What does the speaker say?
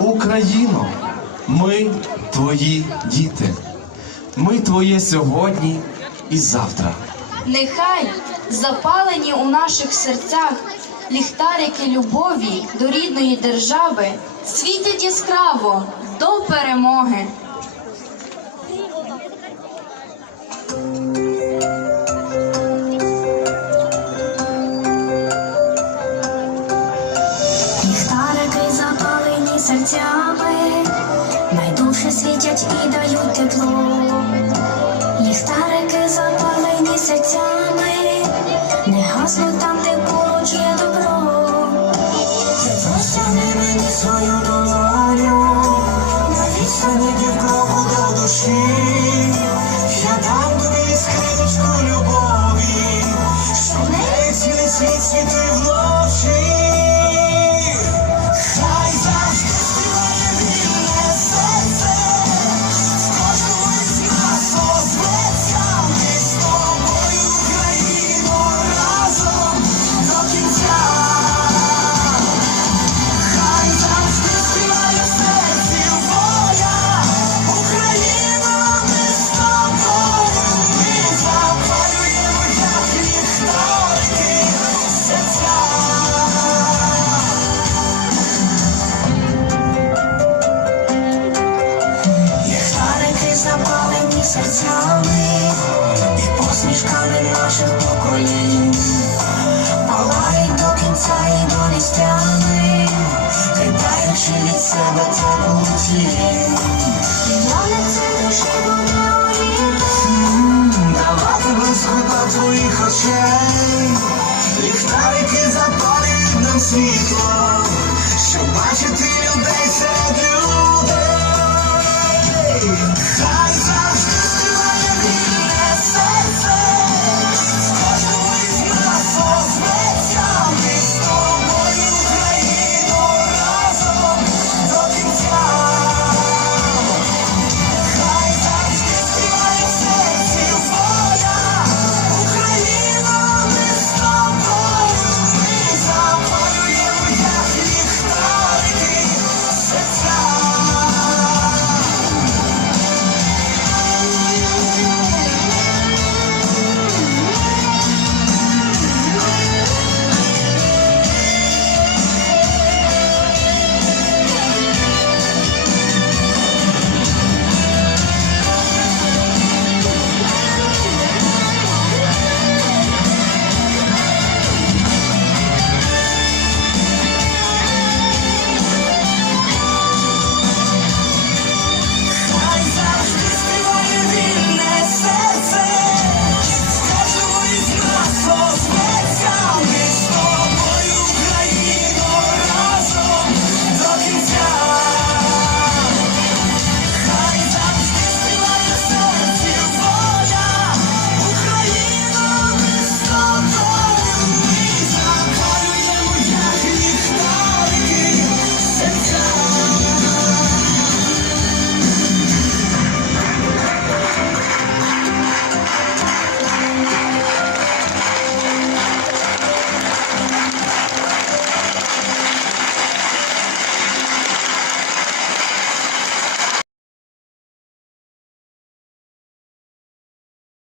Україно, ми твої діти. Ми твоє сьогодні і завтра. Нехай запалені у наших серцях ліхтарики любові до рідної держави світять яскраво до перемоги. Серцями, найдовше світять і дають тепло. Ліхтарики запалені серцями, не гаснуть там, де поруч є добро. Простяни мені свою долоню, на відстані півкроку до душі. Я дам тобі скриничку Давати блискота твоїх очей, ліхтарики запалюють нам світло, щоб бачити.